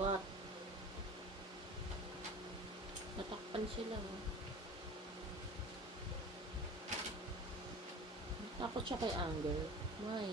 What? Natakpan sila. Takot siya kay Anger. Why?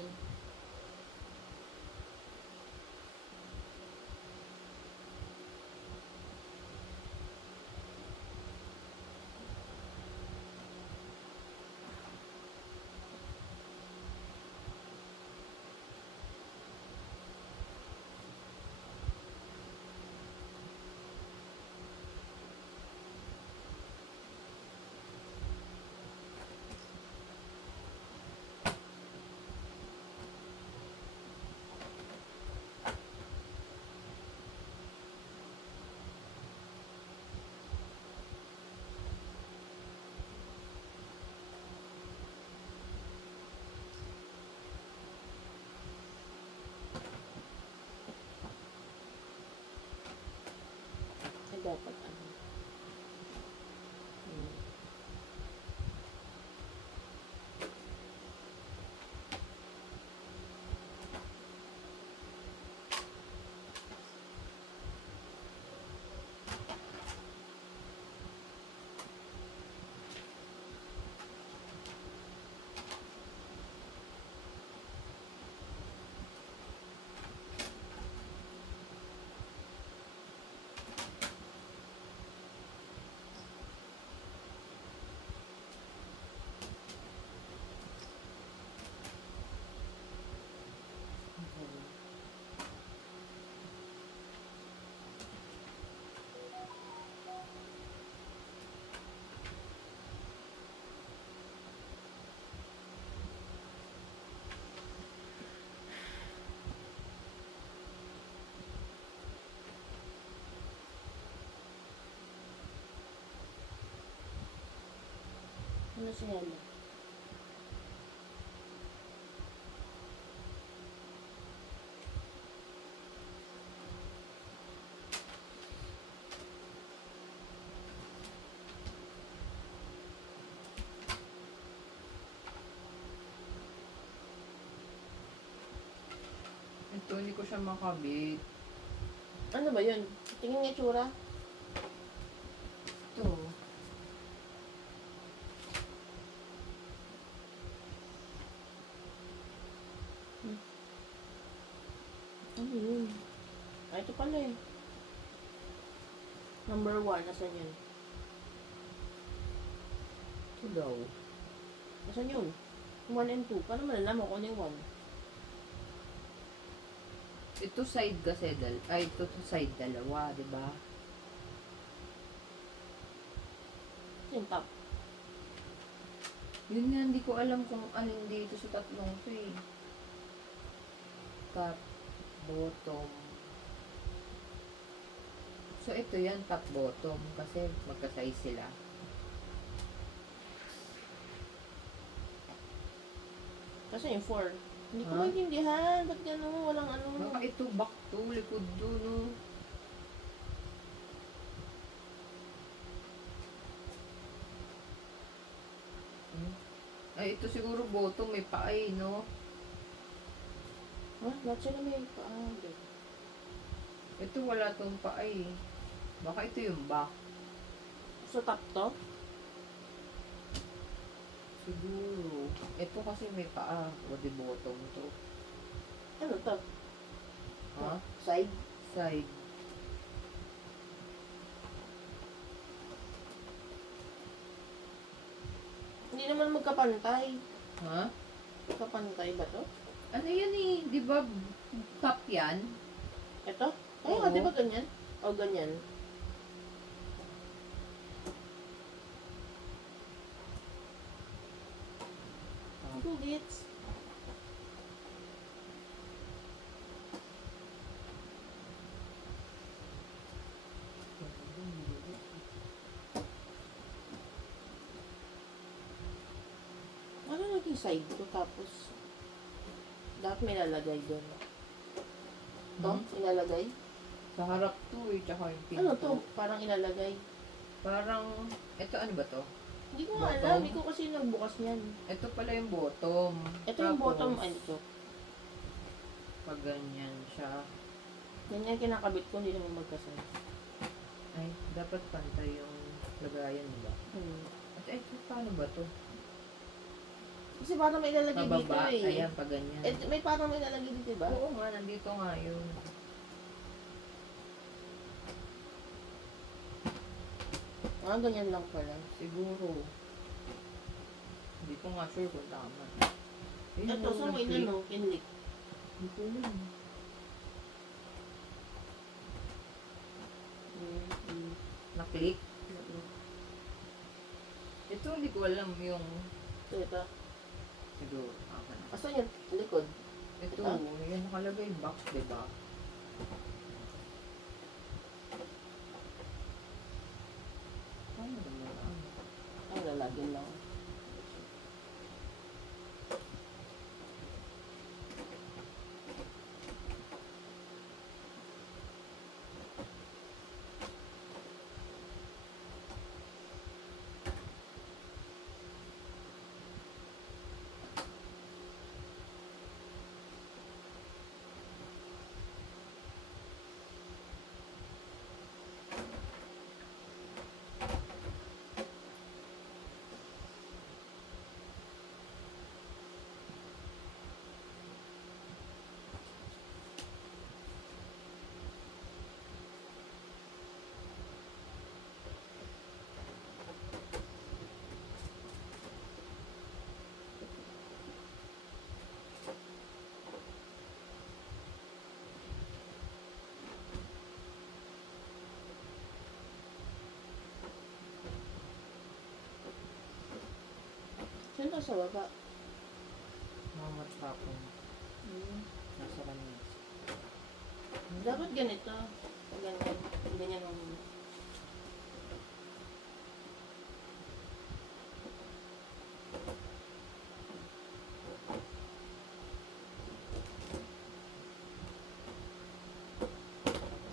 Dapat ano. Ano si Hela? Ito, hindi ko siya makabit. Ano ba yun? Tingin nga tsura. Ito. Ano yun? Ah, ito pala eh. Number 1, nasan yun? Ito daw. Nasan yun? 1 and 2. Paano malalaman kung ano yung 1? Ito side kasi, ito side dalawa, di ba? Yung top. Yun nga, hindi ko alam kung alin dito sa tatlong to eh. Top, bottom. So, ito yan, top, bottom. Kasi magka-size sila. Kasi yung 4. Hindi ko Huh? maintindihan. Ba't gano'n? Walang ano. Baka ito, back to, likod do, no? Ay, ito siguro bottom, may paay, no? Ha? Lahat sila may paagad. Ito wala tong paay. Baka ito yung back. So, top to? Siguro. Ito kasi may paa. O di bottom to. Ano to? Ha? Side? Side. Hindi naman magkapantay. Ha? Magkapantay ba to? Ano yan eh? Di ba top yan? Ito? Ay, Oo. nga, di ba ganyan? O, ganyan. Two gits. Ano naging side ko tapos dapat may lalagay doon. To? Ilalagay? Sa harap to eh, tsaka yung pinto. Ano to? Parang ilalagay. Parang, ito ano ba to? Hindi ko nga Bottom? alam. Hindi ko kasi nagbukas niyan. Ito pala yung bottom. Ito yung Tapos, bottom. Ay, ito. pag ganyan siya. Yan yung kinakabit ko, hindi naman magkasal. Ay, dapat pantay yung lagayan, diba? At paano ba to? Kasi parang may ilalagay dito Pababa, eh. ayan, pa ganyan. May parang may ilalagay dito, diba? Oo nga, nandito nga yun. Ganyan lang pala. Siguro. Hindi ko nga sure kung tama. Ito, sa mo inano, kinlik. Hindi ko alam. Na-click? Ito, hindi ko alam yung... Ito. Siguro, tama na. Asan yung likod? Ito, Ito? yan nakalagay box, diba? Ano naman, ano? Ay, lalagyan lang. Saan ka sa baba? Mamata ko. Nasa kanya. Dapat ganito. Ganyan. Ganyan ang...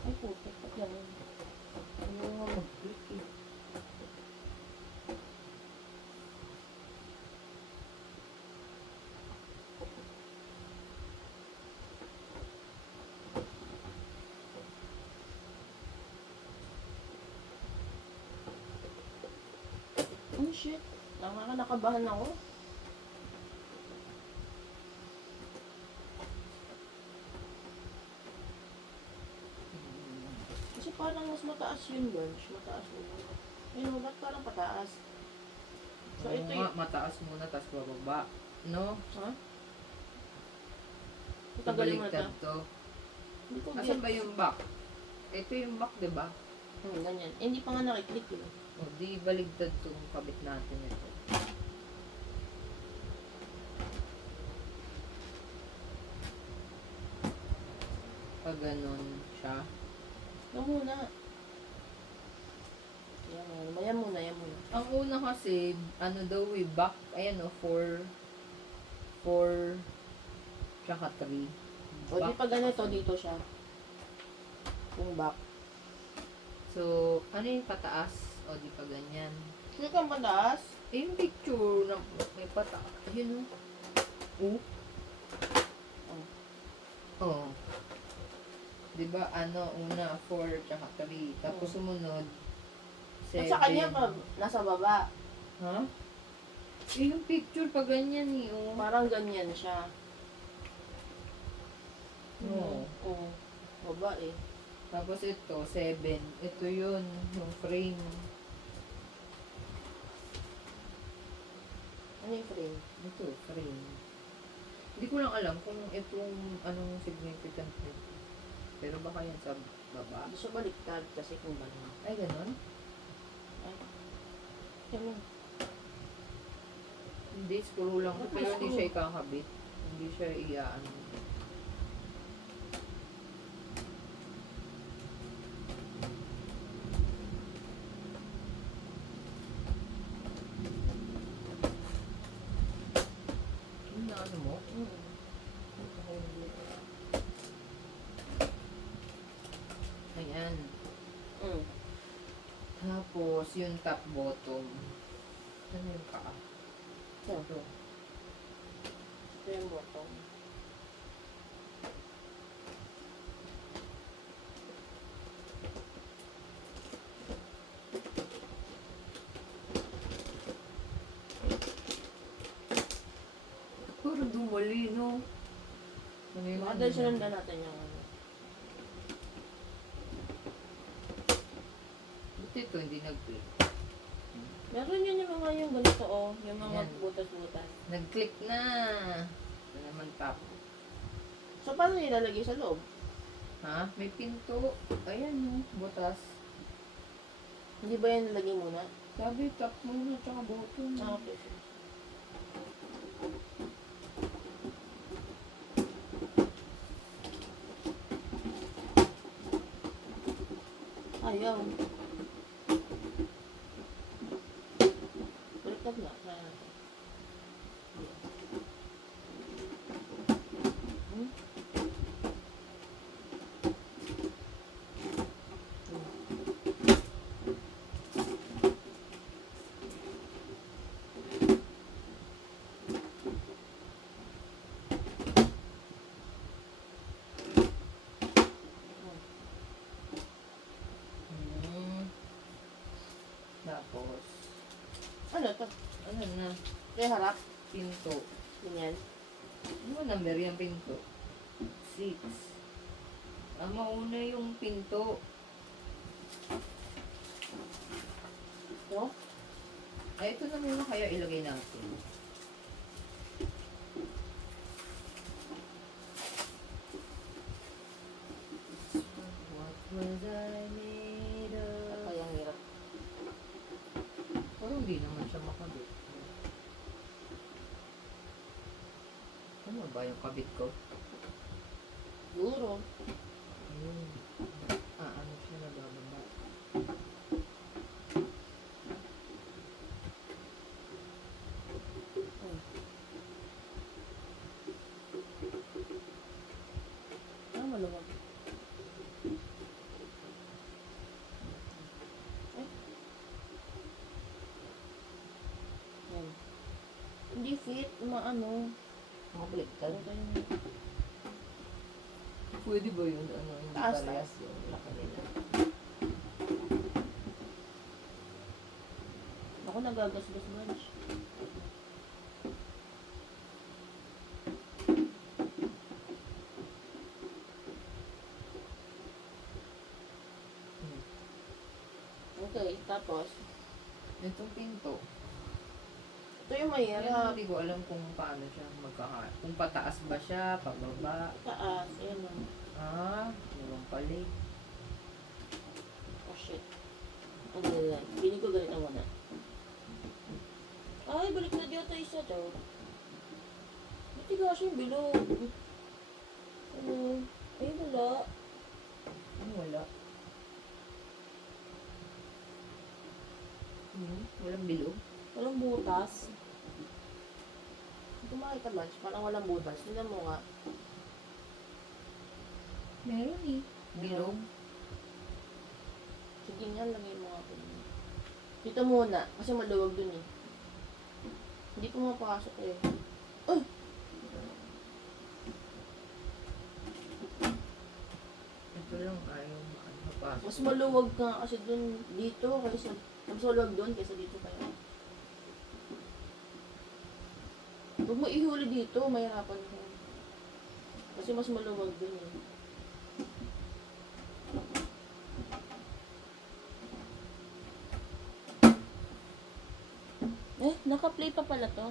Ay, putik. Ba't ganun? Ano nga mag-click eh. Oh shit. Nakabahan ako. Kasi parang mas mataas yun, Bunch. Mataas yun. Ayun, ba't parang pataas? So, Oo ito nga, yung... mataas muna, tapos bababa. No? Ha? Tagalin mo na Baliktad ito. to. Hindi ko Asan get. ba yung back? Ito yung back, diba? Ganyan. Eh, hindi pa nga nakiklik eh. O, di baligtad tong kabit natin ito. Pag ganun siya. Ito muna. Yan muna. Yan muna. Yan muna. Ang una kasi, ano daw back, ayan o, 4, tsaka 3. O, di pa ganito, dito siya. Yung back. So, ano yung pataas? O, di pa ganyan. Hindi kang pataas. Eh, yung picture na may pataas. Yun o. Oh. Diba, ano, una, 4, tsaka 3. Tapos sumunod, 7. At sa kanya, nasa baba. Ha? Eh, yung picture pa ganyan eh, oh. Parang ganyan siya. Oo. Oo. Baba eh. Tapos ito, 7. Ito yun, yung frame. Ano yung frame? Ito, frame. Hindi ko lang alam kung itong anong significant nito. Pero baka yan sa baba. Hindi siya baliktad kasi kung ba naman. Ay, ganon? Ay. Yan. Hindi, screw lang. Ba't may Pero hindi screw? siya ikakabit. Hindi siya iaan. Yung na ano mo? Ayan. Tapos, yung top bottom. Ano yung paa? So, Ito. ito yung bottom. Dahil sinundan natin yung ano. Buti ito, hindi nag-click. Meron yun yung mga yung ganito oh. Yung mga Yan. butas-butas. Nag-click na. Ito naman top. So, paano nilalagay sa loob? Ha? May pinto. Ayan no, butas. Hindi ba yan nilagay muna? Sabi, top muna, tsaka bottom. Ah, okay. Ayaw. Baliktad na. Hmm? Hmm. Tapos, Ano to? ano na, Kaya harap. pinto. Ganyan. Ano number yung pinto? 6. Ang mauna yung pinto. No? Ay, ito na muna kaya ilagay natin. What was I made of? Kaya ang hirap. Parang hindi naman siya makabit. Ano ba yung kabit ko? Siguro. Ayun. Ano siya nabababa. Maluwag. Yan. Hindi fit. Maano. Mga baliktad. Okay. Pwede ba yun? Ano, hindi Taas, parehas taas. yung laki nila. Ako nagagasgas lunch. Hmm. Okay, tapos, Itong pinto. ito yung Yan, mahirap. hindi ko alam kung paano siya kung pataas ba siya, pababa. Taas, ayan o. Yung pala. Oh shit. Ano na lang. Piling ko ganito muna. Ay, balik na dito isa daw. Ba't tigas yung bilog? Ano? Ay, wala. Ano wala? Walang bilog. Walang butas. Hindi ko makita lunch. Parang walang butas. Tingnan mo nga. Meron eh. Bilog. Sige nga, lagay mo nga po. Dito muna. Kasi maluwag dun eh. Hindi pumapasok eh. Ay! Ito lang ayaw mapasok. Mas maluwag ka kasi dun dito kaysa mas maluwag dun kaysa dito kaya. Huwag mo ihuli dito, mahirapan ka. Kasi mas maluwag dun eh. Naka-play pa pala to.